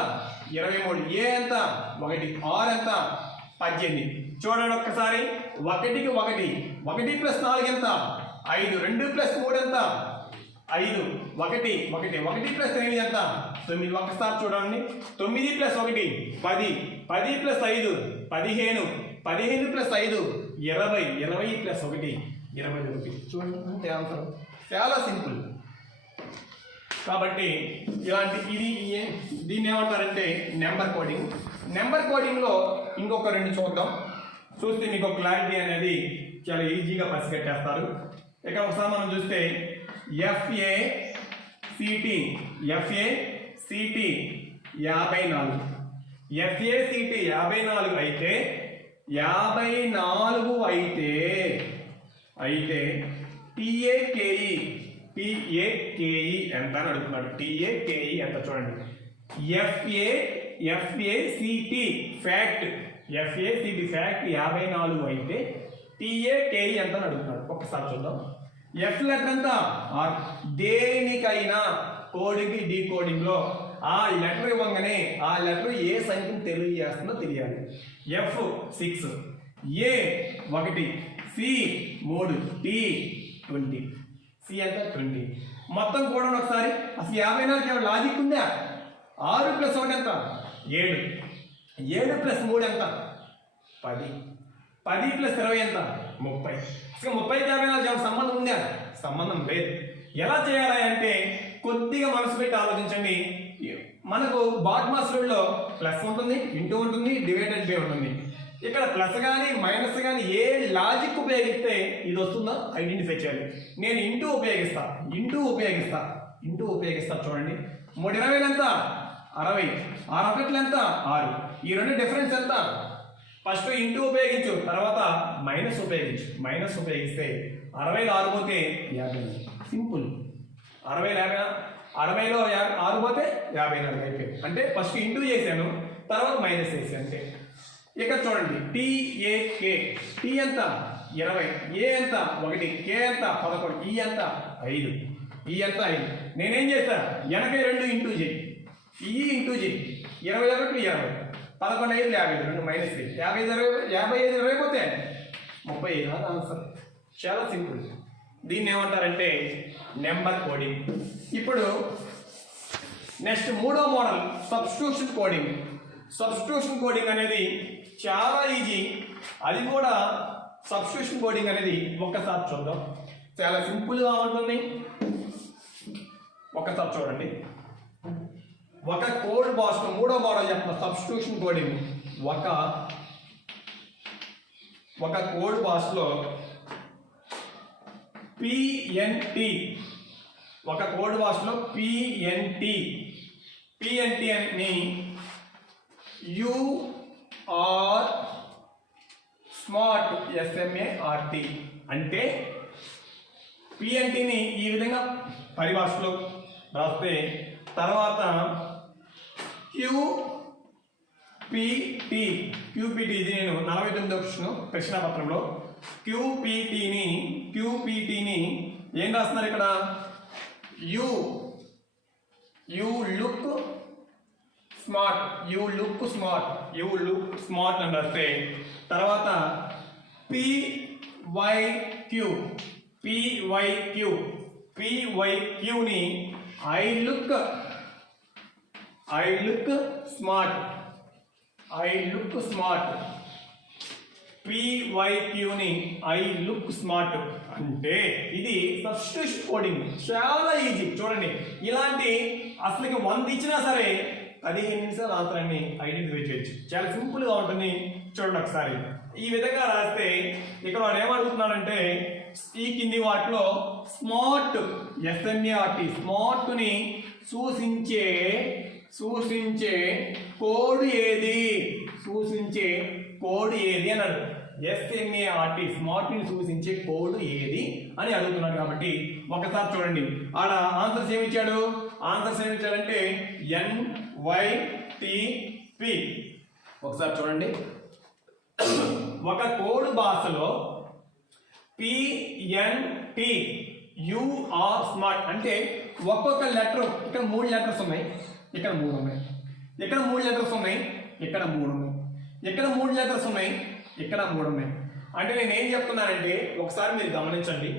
23, ఏ ఎంత? 1, ఆర్ ఎంత? 18. చూడండి ఒక్కసారి. 1కి 1 + 4 ఎంత? 5. 2 + 3 ఎంత? 5. 1 + 8 ఎంత? 9. ఒకసారి చూడండి. 9 + 1 10, 10 + 5 15, 15 + 5 20, 20 + 1 21. చూడండి, అంతే ఆన్సర్. చాలా సింపుల్. కాబట్టి దీన్ని ఏమంటారంటే నెంబర్ కోడింగ్. నెంబర్ కోడింగ్లో ఇంకొక 2 చూద్దాం. చూస్తే మీకు క్లారిటీ అనేది చాలా ఈజీగా పసిగట్టేస్తారు. ఇక ఒకసారి మనం చూస్తే FACT 54. FACT 54 అయితే 54 అయితే PAKE ఎంత అని అడుగుతున్నాడు. TAKE ఎంత? చూడండి. FACT ఫ్యాక్ట్ 54 అయితే TAKE ఎంత అని అడుగుతున్నాడు. ఒక్కసారి చూద్దాం. F లెటర్ ఎంత? ఆర్. దేనికైనా కోడింగ్ డీకోడింగ్లో ఆ లెటర్ ఇవ్వగానే ఆ లెటర్ ఏ సంఖ్యను తెలియజేస్తుందో తెలియాలి. F 6, A 1, C 3, T 20. C ఎంత? 20. మొత్తం కూడా ఒకసారి అసలు 54 ఏమైనా లాజిక్ ఉందా? 6 + 1 ఎంత? 7. 7 + 3 ఎంత? 10. 10 + 20 ఎంత? 30. అసలు 30కి 54 సంబంధం ఉందా? సంబంధం లేదు. ఎలా చేయాలి అంటే కొద్దిగా మనసు పెట్టి ఆలోచించండి. మనకు బాట్మాస్లో ప్లస్ ఉంటుంది, ఇంటూ ఉంటుంది, డివైడెడ్ బై ఉంటుంది. ఇక్కడ ప్లస్ కానీ మైనస్ కానీ ఏ లాజిక్ ఉపయోగిస్తే ఇది వస్తుందో ఐడెంటిఫై చేయాలి. నేను ఇంటూ ఉపయోగిస్తా చూడండి. 3 20 ఎంత? 60. 6 ఒకట్లు ఎంత? 6. ఈ రెండు డిఫరెన్స్ ఎంత? ఫస్ట్ ఇంటూ ఉపయోగించు, తర్వాత మైనస్ ఉపయోగించు. మైనస్ ఉపయోగిస్తే 60లో 6 పోతే 50. సింపుల్. 60లో 6 పోతే 54 అయిపోయింది. అంటే ఫస్ట్ ఇంటూ చేశాను, తర్వాత మైనస్ చేశాను అంతే. ఇక్కడ చూడండి, టీఏకే. టీ ఎంత? 20. ఏ ఎంత? 1. కే ఎంత? 11. ఈ ఎంత? 5. ఈ ఎంత? 5. నేనేం చేస్తా? 82 ఇంటూ చేయి, ఈ ఇంటూ చేయి. 21 20. 11 5 52. 2 మైనస్ 55 20 పోతే 35. ఆన్సర్. చాలా సింపుల్. దీన్ని ఏమంటారంటే నెంబర్ కోడింగ్. ఇప్పుడు నెక్స్ట్ 3వ model substitution coding. Substitution coding అనేది చాలా ఈజీ. అది కూడా సబ్స్టిట్యూషన్ కోడింగ్ అనేది ఒక్కసారి చూద్దాం. చాలా సింపుల్గా ఉంటుంది. ఒక్కసారి చూడండి. ఒక కోడ్ బాక్స్లో 3వ మోడల్ చెప్పిన సబ్స్టిట్యూషన్ కోడింగ్. ఒక కోడ్ బాక్స్లో పిఎన్టీ, ఒక కోడ్ బాక్స్లో పిఎన్టీ అని యూఆర్ స్మార్ట్ SMART అంటే పిఎన్టీని ఈ విధంగా పరిభాషలో రాస్తే, తర్వాత క్యూపీటీ ఇది నేను 49వ ప్రశ్నపత్రంలో క్యూపీటీని ఏం రాస్తున్నారు ఇక్కడ? యూ లుక్ స్మార్ట్ అని రాస్తే, తర్వాత PYQని ఐ లుక్ స్మార్ట్. PYQని ఐ లుక్ స్మార్ట్ అంటే ఇది సబ్స్టిట్యూషన్ కోడింగ్. చాలా ఈజీ. చూడండి, ఇలాంటి అసలుకి 100 ఇచ్చినా సరే 15 నిమిషాలు ఆన్సర్ అన్ని ఐడెంటిఫై చేయొచ్చు. చాలా సింపుల్గా ఉంటుంది. చూడండి ఒకసారి. ఈ విధంగా రాస్తే ఇక్కడ వాడు ఏమడుగుతున్నాడంటే ఈ కింది వాటిలో స్మార్ట్ SMART స్మార్ట్ని సూచించే కోడ్ ఏది అన్నాడు. SMART స్మార్ట్ని సూచించే కోడ్ ఏది అని అడుగుతున్నాడు. కాబట్టి ఒకసారి చూడండి, ఆడ ఆన్సర్స్ ఏమిచ్చాడంటే NYTP. ఒకసారి చూడండి. ఒక కోడ్ భాషలో PNT UR స్మార్ట్ అంటే ఒక్కొక్క లెటర్, ఇక్కడ 3 లెటర్స్ ఉన్నాయి, ఇక్కడ 3 ఉన్నాయి, ఇక్కడ 3 లెటర్స్ ఉన్నాయి, ఇక్కడ 3 ఉన్నాయి, ఇక్కడ 3 లెటర్స్ ఉన్నాయి, ఇక్కడ 3 ఉన్నాయి. అంటే నేను ఏం చెప్తున్నానంటే ఒకసారి మీరు గమనించండి.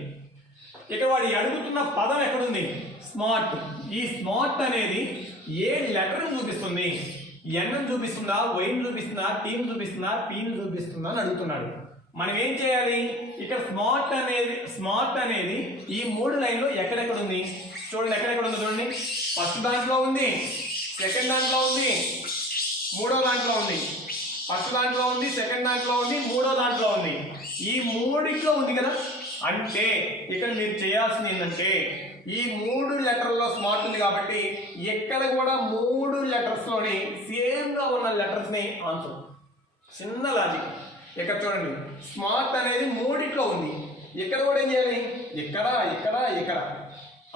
ఇక్కడ వాడు అడుగుతున్న పదం ఎక్కడుంది? స్మార్ట్. ఈ స్మార్ట్ అనేది ఏ లెటర్ చూపిస్తుంది? N చూపిస్తుందా, వైని చూపిస్తుందా, టీని చూపిస్తుందా, పీని చూపిస్తుందా అని అడుగుతున్నాడు. మనం ఏం చేయాలి? ఇక్కడ స్మార్ట్ అనేది ఈ 3 లైన్లో ఎక్కడెక్కడ ఉంది చూడండి. ఎక్కడెక్కడ ఉంది చూడండి. ఫస్ట్ దాంట్లో ఉంది, సెకండ్ దాంట్లో ఉంది, 3వ దాంట్లో ఉంది. ఫస్ట్ దాంట్లో ఉంది, సెకండ్ దాంట్లో ఉంది, 3వ దాంట్లో ఉంది. ఈ 3 ఉంది కదా. అంటే ఇక్కడ మీరు చేయాల్సింది ఏంటంటే ఈ 3 లెటర్లో స్మార్ట్ ఉంది కాబట్టి ఎక్కడ కూడా 3 లెటర్స్లోని సేమ్గా ఉన్న లెటర్స్ని ఆన్సర్. చిన్న లాజిక్. ఇక్కడ చూడండి, స్మార్ట్ అనేది 3 ఉంది. ఇక్కడ కూడా ఏం చేయాలి? ఇక్కడ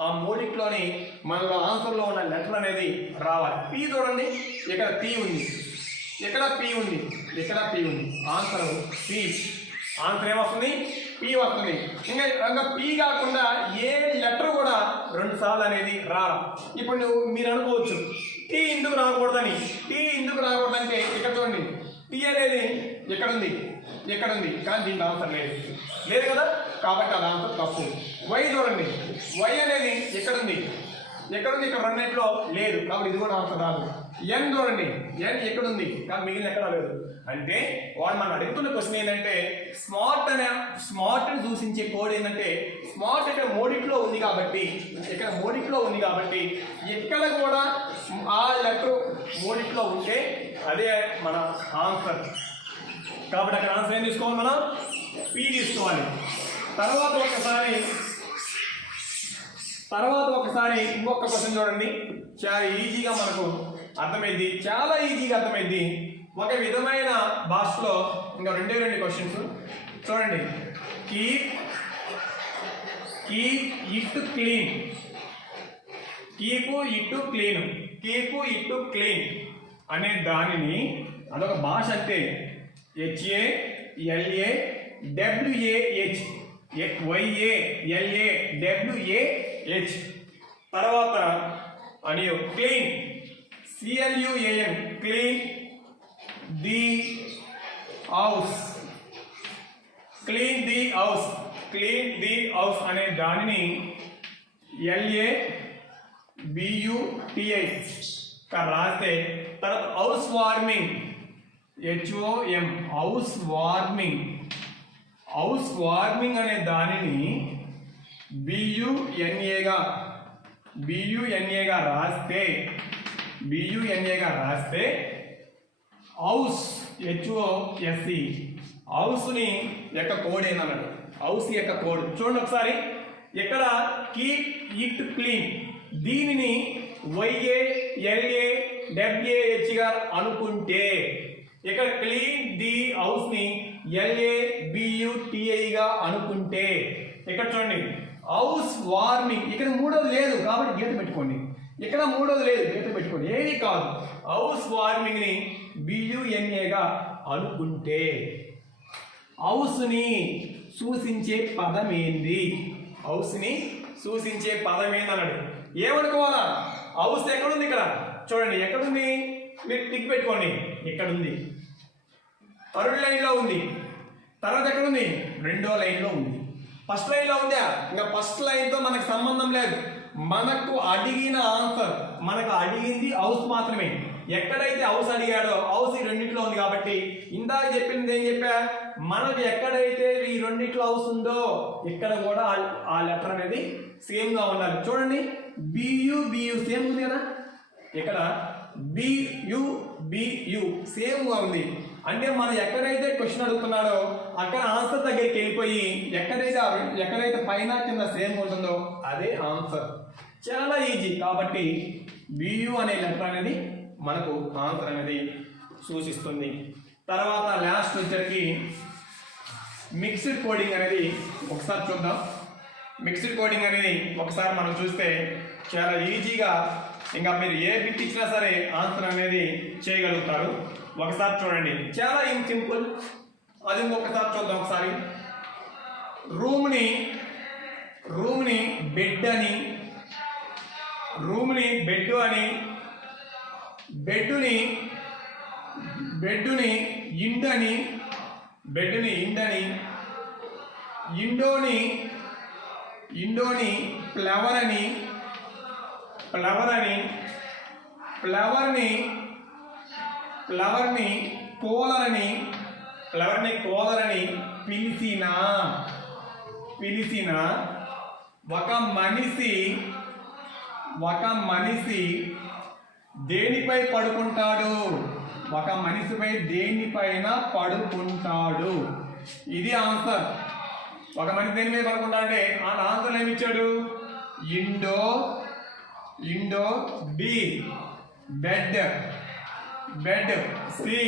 ఆ 3లోని మనలో ఆన్సర్లో ఉన్న లెటర్ అనేది రావాలి. పీ చూడండి, ఇక్కడ పీ ఉంది, ఇక్కడ పీ ఉంది, ఇక్కడ పీ ఉంది. Answer P. ఆన్సర్ ఏమొస్తుంది? పీ వస్తుంది. ఇంకా పీ కాకుండా ఏ లెటర్ కూడా 2 సార్లు అనేది రారా. ఇప్పుడు మీరు అనుకోవచ్చు టీ ఎందుకు రాకూడదని. అంటే ఇక్కడ చూడండి, టీ అనేది ఎక్కడ ఉంది, కానీ దీనికి ఆన్సర్ లేదు కదా. కాబట్టి అది ఆన్సర్ తప్పు. వై చూడండి, వై అనేది ఎక్కడుంది, ఇక్కడ రెండిట్లో లేదు కాబట్టి ఇది కూడా ఆన్సర్ రాదు. ఎన్ చూడండి, ఎన్ ఎక్కడుంది కానీ మిగిలిన ఎక్కడా లేదు. అంటే వాడు మనం అడుగుతున్న క్వశ్చన్ ఏంటంటే స్మార్ట్ని సూచించే కోడ్ ఏంటంటే స్మార్ట్ ఇక్కడ మూడిట్లో ఉంది కాబట్టి ఇక్కడ కూడా ఆ లెటర్ మూడిట్లో ఉంటే అదే మన ఆన్సర్. కాబట్టి అక్కడ ఆన్సర్ ఏం తీసుకోవాలి, మనం పి తీసుకోవాలి. తర్వాత ఒకసారి ఇంకొక క్వశ్చన్ చూడండి, చాలా ఈజీగా మనకు అర్థమైంది, చాలా ఈజీగా అర్థమైంది. ఒక విధమైన భాషలో ఇంకా రెండు క్వశ్చన్స్ చూడండి. Keep it clean, keep it clean అనే దానిని అదొక భాష అంటే HALAWAH YALAWAH. తర్వాత అని clean CLUAN clean the house, clean the house అనే దానిని LABUTI రాస్తే తర్వాత house warming HOM house warming అనే దానిని BUNA గా రాస్తే హౌస్ HOSE హౌస్ని యొక్క కోడ్ ఏందన్నాడు. హౌస్ యొక్క కోడ్ చూడండి ఒకసారి. ఇక్కడ కీప్ ఇట్ క్లీన్ దీనిని YALAWAH గా అనుకుంటే, ఇక్కడ క్లీన్ ది హౌస్ ని LABUTI గా అనుకుంటే, ఇక్కడ చూడండి హౌస్ వార్మింగ్ ఇక్కడ మూడోది లేదు కాబట్టి గీత పెట్టుకోండి, ఇక్కడ మూడోది లేదు గీత పెట్టుకోండి, ఏది కాదు. హౌస్ వార్మింగ్ ని BUNA గా అనుకుంటే హౌస్ని సూచించే పదం ఏంది అన్నాడు. ఏమనుకోవాలా, హౌస్ ఎక్కడుంది, ఇక్కడ చూడండి ఎక్కడుంది, మీరు టిక్ పెట్టుకోండి, ఇక్కడ ఉంది, థర్డ్ లైన్లో ఉంది. తర్వాత ఎక్కడుంది, రెండో లైన్లో ఉంది. ఫస్ట్ లైన్లో ఉందా, ఇంకా ఫస్ట్ లైన్తో మనకు సంబంధం లేదు. మనకు అడిగిన ఆన్సర్, మనకు అడిగింది హౌస్ మాత్రమే. ఎక్కడైతే హౌస్ అడిగాడో హౌస్ ఈ రెండిట్లో ఉంది కాబట్టి ఇందాక చెప్పింది ఏం చెప్పా, మనకు ఎక్కడైతే ఈ రెండిట్లో హౌస్ ఉందో ఇక్కడ కూడా ఆ లెటర్ అనేది సేమ్ గా ఉండాలి. చూడండి BU సేమ్ ఉంది కదా, ఇక్కడ BU సేమ్ గా ఉంది. అంటే మనం ఎక్కడైతే క్వశ్చన్ అడుగుతున్నాడో అక్కడ ఆన్సర్ దగ్గరికి వెళ్ళిపోయి ఎక్కడైతే పైన కింద సేమ్ ఉంటుందో అదే ఆన్సర్. చాలా ఈజీ. కాబట్టి BU అనే లెటర్ అనేది మనకు ఆన్సర్ అనేది సూచిస్తుంది. తర్వాత లాస్ట్ వచ్చరికి మిక్స్డ్ కోడింగ్ అనేది ఒకసారి చూద్దాం. మిక్స్డ్ కోడింగ్ అనేది ఒకసారి మనం చూస్తే చాలా ఈజీగా ఇంకా మీరు ఏ బిట్ ఇచ్చినా సరే ఆన్సర్ అనేది చేయగలుగుతారు. ఒకసారి చూడండి, చాలా సింపుల్. అది ఇంకొకసారి చూద్దాం. ఒకసారి రూమ్ని బెడ్ అని, రూమ్ని బెడ్ అని, బెడ్డుని ఇండని, ఇండోని ఫ్లవర్ అని, ఫ్లవర్ని కోలర్ అని పిలిచిన ఒక మనిషి దేనిపై పడుకుంటాడు, ఒక మనిషిపై దేనిపైన పడుకుంటాడు. ఇది ఆన్సర్. ఒక మనిషి దేనిపై పడుకుంటా అంటే ఆ ఆన్సర్ ఏమి ఇచ్చాడు, ఇండో B bed C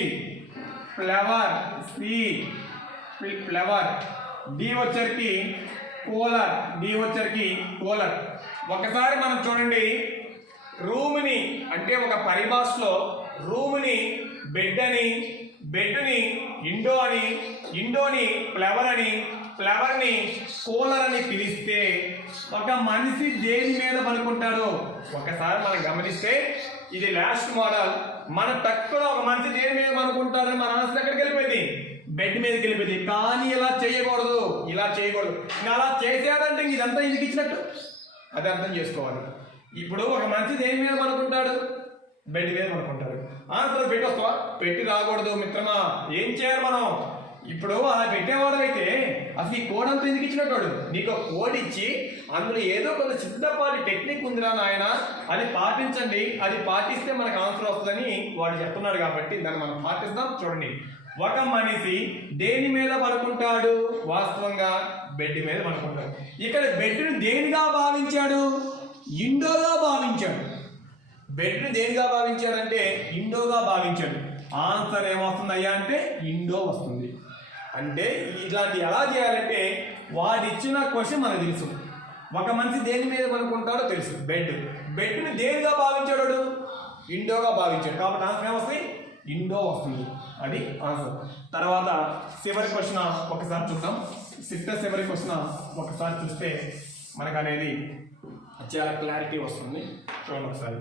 flower D వచ్చరికి కూలర్. ఒకసారి మనం చూడండి, రూమ్ని అంటే ఒక పరిభాషలో రూమ్ని బెడ్ అని, బెడ్ని ఇండోని ఫ్లవర్ని కూలర్ అని పిలిస్తే ఒక మనిషి దేని మీద పడుకుంటాడో ఒకసారి మనం గమనిస్తే ఇది లాస్ట్ మోడల్. మన తక్కువ ఒక మనిషి దేని మీద పడుకుంటాడని మన ఆన్సర్ ఎక్కడికి వెళ్ళిపోయింది, బెడ్ మీదకి వెళ్ళిపోయింది. కానీ ఇలా చేయకూడదు, ఇలా చేయకూడదు. ఇంకా అలా చేసాడంటే ఇదంతా ఎందుకు ఇచ్చినట్టు అది అర్థం చేసుకోవాలి. ఇప్పుడు ఒక మనిషి దేని మీద పడుకుంటాడు? బెడ్ మీద పడుకుంటాడు. ఆన్సర్ పెట్టి వస్తావా? పెట్టి రాకూడదు మిత్రమా. ఏం చేయాలి మనం? ఇప్పుడు అలా పెట్టేవాడు అయితే అసలు ఈ కోడ్ అంతా ఎందుకు ఇచ్చినట్టు? నీకు ఒక కోడ్ ఇచ్చి అందులో ఏదో కొంత చిన్నపాటి టెక్నిక్ ఉందిరా నాయన, అది పాటించండి, అది పాటిస్తే మనకు ఆన్సర్ వస్తుందని వాడు చెప్తున్నాడు. కాబట్టి దాన్ని మనం పాటిస్తాం. చూడండి, ఒక మనిషి దేని మీద పడుకుంటాడు? వాస్తవంగా బెడ్ మీద పడుకుంటాడు. ఇక్కడ బెడ్ను దేనిగా భావించాడు? ఇండోగా భావించాడు. బెడ్ను దేనిగా భావించాడంటే ఇండోగా భావించాడు. ఆన్సర్ ఏమొస్తుందయ్యా అంటే ఇండో వస్తుంది. అంటే ఇలాంటి ఎలా చేయాలంటే వాడు ఇచ్చిన క్వశ్చన్ మనకు తెలుసు. ఒక మనిషి దేని మీద పడుకుంటాడో తెలుసు, బెడ్ని దేనిగా భావించాడు? ఇండోగా భావించాడు. కాబట్టి ఆన్సర్ ఏమొస్తుంది? ఇండో వస్తుంది. అది ఆన్సర్. తర్వాత చివరి క్వశ్చన్ ఒకసారి చూద్దాం. చివరి క్వశ్చన్ ఒకసారి చూస్తే మనకు అనేది చాలా క్లారిటీ వస్తుంది. చూడండి ఒకసారి.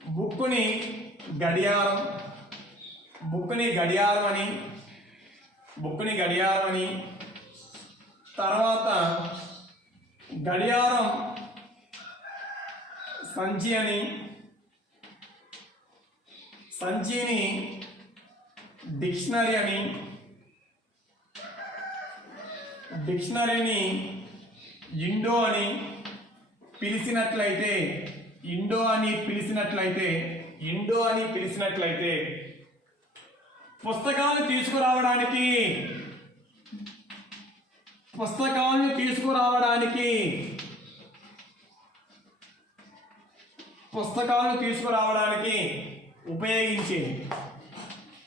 బుక్కుని గడియారం అని, తర్వాత గడియారం సంచి అని, సంచిని డిక్షనరీ అని, డిక్షనరీని ఇండో అని పిలిచినట్లయితే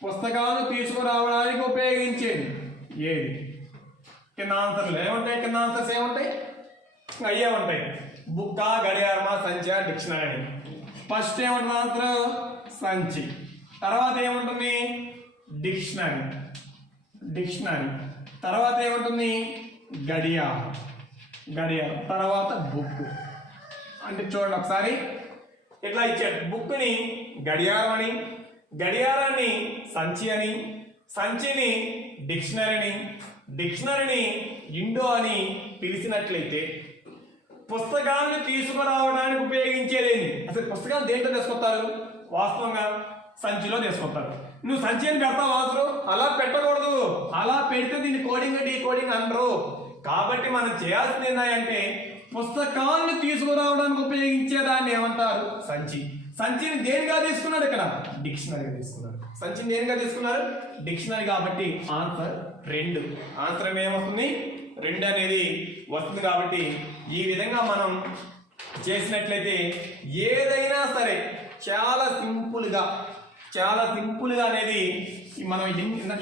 పుస్తకాలను తీసుకురావడానికి ఉపయోగించేది ఏది? కింద ఆన్సర్లు ఏముంటాయి? కింద ఆన్సర్స్ ఏముంటాయి? అయ్యే ఉంటాయి. బుక్క, గడియారమా, సంచి, డిక్షనరీ. ఫస్ట్ ఏముంటుంది ఆన్సర్? సంచి. తర్వాత ఏముంటుంది? డిక్షనరీ. తర్వాత ఏముంటుంది? గడియారం. తర్వాత బుక్. అంటే చూడండి ఒకసారి, ఇట్లా ఇచ్చాడు. బుక్ని గడియారం అని, గడియారాన్ని సంచి అని, సంచిని డిక్షనరీని ఇండో అని పిలిచినట్లయితే పుస్తకాలను తీసుకురావడానికి ఉపయోగించేది. అసలు పుస్తకాలు దేంట్లో తీసుకొస్తారు? వాస్తవంగా సంచిలో తీసుకొస్తారు. నువ్వు సంచి అని పెడతావు ఆన్సర్. అలా పెట్టకూడదు. అలా పెడితే దీన్ని కోడింగ్ డీకోడింగ్ అనరు. కాబట్టి మనం చేయాల్సింది ఏంటంటే పుస్తకాలను తీసుకురావడానికి ఉపయోగించేదాన్ని ఏమంటారు? సంచి. సంచిని దేనిగా తీసుకున్నాడు? ఇక్కడ డిక్షనరీగా తీసుకున్నాడు. సంచిని దేనిగా తీసుకున్నారు? డిక్షనరీ. కాబట్టి ఆన్సర్ 2. ఆన్సర్ ఏమవుతుంది? 2 అనేది వస్తుంది. కాబట్టి ఈ విధంగా మనం చేసినట్లయితే ఏదైనా సరే చాలా సింపుల్గా అనేది మనం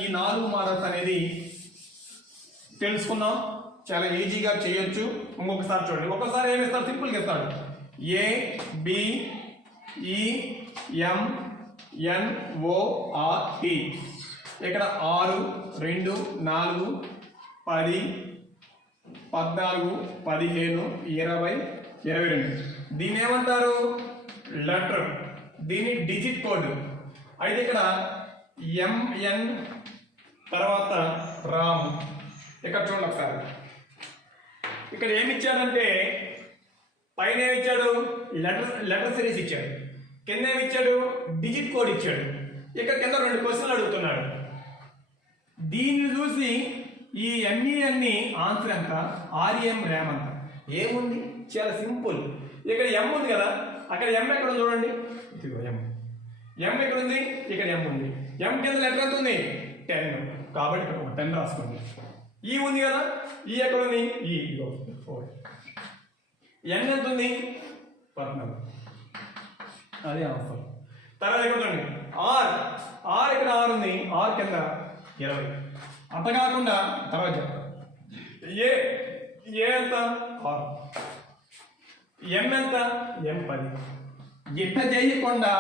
ఈ 4 మోడల్స్ అనేది తెలుసుకున్నాం. చాలా ఈజీగా చేయొచ్చు. ఇంకొకసారి చూడండి. ఒక్కసారి ఏమి ఇస్తాడు? సింపుల్గా ఇస్తాడు. ABEMNORT. ఇక్కడ 6, 2, 4, 10, 14, 15, 20, 22. దీన్ని ఏమంటారు? లెటర్. దీన్ని డిజిట్ కోడ్. అయితే ఇక్కడ MN తర్వాత రామ్. ఇక్కడ చూడండి ఒకసారి. ఇక్కడ ఏమి ఇచ్చాడంటే పైన ఏమి ఇచ్చాడు? లెటర్ సిరీస్ ఇచ్చాడు. కింద ఏమి ఇచ్చాడు? డిజిట్ కోడ్ ఇచ్చాడు. ఇక్కడ కింద 2 క్వశ్చన్లు అడుగుతున్నాడు. దీన్ని చూసి ఈ ME ఆన్సర్ ఎంత, REM ర్యామ్ ఎంత? ఏముంది? చాలా సింపుల్. ఇక్కడ M ఉంది కదా, అక్కడ M ఎక్కడ చూడండి. ఇదిగో M ఎక్కడ ఉంది? ఇక్కడ M ఉంది. M కింద లెటర్ ఎంత ఉంది? 10. కాబట్టి ఇక్కడ 10 రాసుకోండి. E ఉంది కదా, E ఎక్కడ ఉంది? E 4. N ఎంత ఉంది? 14. అది ఆన్సర్. తర్వాత ఇక్కడ చూడండి R ఇక్కడ R ఉంది. R కింద 20. అంత కాకుండా తర్వాత చెప్తాను. ఏ ఎంత? 6. M ఎంత? M 10. ఇట్ట చేయకుండా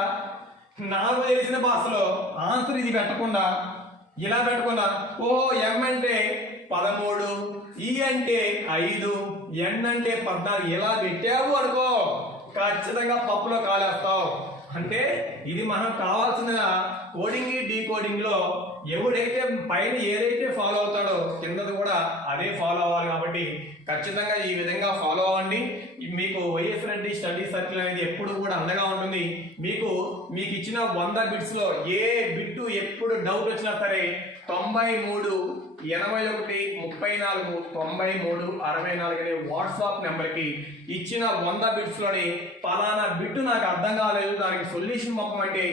నాకు తెలిసిన భాషలో ఆన్సర్ ఇది పెట్టకుండా ఇలా పెట్టకుండా M అంటే 13, E అంటే 5, N అంటే 14 ఇలా పెట్టావు అనుకో, ఖచ్చితంగా పప్పులో కాలేస్తావు. అంటే ఇది మనం కావాల్సిన కోడింగ్ డీకోడింగ్ లో ఎవడైతే పైన ఏదైతే ఫాలో అవుతాడో కిందది కూడా అదే ఫాలో అవ్వాలి. కాబట్టి ఖచ్చితంగా ఈ విధంగా ఫాలో అవ్వండి. మీకు వైఎస్ రెడ్డి స్టడీ సర్కిల్ అనేది ఎప్పుడు కూడా అండగా ఉంటుంది. మీకు ఇచ్చిన 100 బిట్స్ లో ఏ బిట్టు ఎప్పుడు డౌట్ వచ్చినా సరే 93 81 34 93 64 అనే వాట్సాప్ నెంబర్కి ఇచ్చిన 100 బిట్స్ లోని పలానా బిట్టు నాకు అర్థం కాలేదు, దానికి సొల్యూషన్ పంపమంటే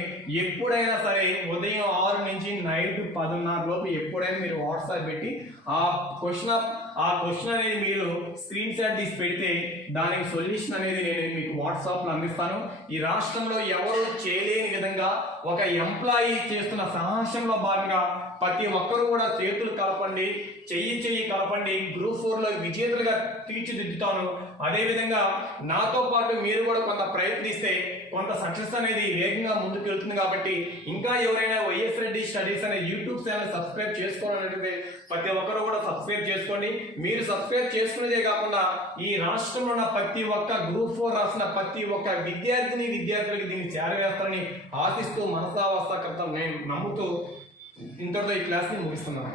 ఎప్పుడైనా సరే ఉదయం 6 నుంచి నైట్ 10:30 లోపు ఎప్పుడైనా మీరు వాట్సాప్ పెట్టి ఆ క్వశ్చన్ అనేది మీరు స్క్రీన్ షాట్ తీసి పెడితే దానికి సొల్యూషన్ అనేది నేను మీకు వాట్సాప్లో అందిస్తాను. ఈ రాష్ట్రంలో ఎవరు చేయలేని విధంగా ఒక ఎంప్లాయీ చేస్తున్న సాహసంలో భాగంగా ప్రతి ఒక్కరు కూడా చేతులు కలపండి, చెయ్యి కలపండి. గ్రూప్ 4లో విజేతలుగా తీర్చిదిద్దుతాను. అదేవిధంగా నాతో పాటు మీరు కూడా కొంత ప్రయత్నిస్తే కొంత సక్సెస్ అనేది వేగంగా ముందుకు వెళ్తుంది. కాబట్టి ఇంకా ఎవరైనా వైఎస్ రెడ్డి స్టడీస్ అనే యూట్యూబ్ ఛానల్ సబ్స్క్రైబ్ చేసుకోవాలంటే ప్రతి ఒక్కరు కూడా సబ్స్క్రైబ్ చేసుకోండి. మీరు సబ్స్క్రైబ్ చేసుకునేదే కాకుండా ఈ రాష్ట్రంలో ఉన్న ప్రతి ఒక్క గ్రూప్ 4 రాసిన ప్రతి ఒక్క విద్యార్థులకి దీన్ని చేరవేస్తారని ఆశిస్తూ మనసావాస్తకర్త నేను నమ్ముతూ ఇంతటితో ఈ క్లాస్ని ముగిస్తున్నాను.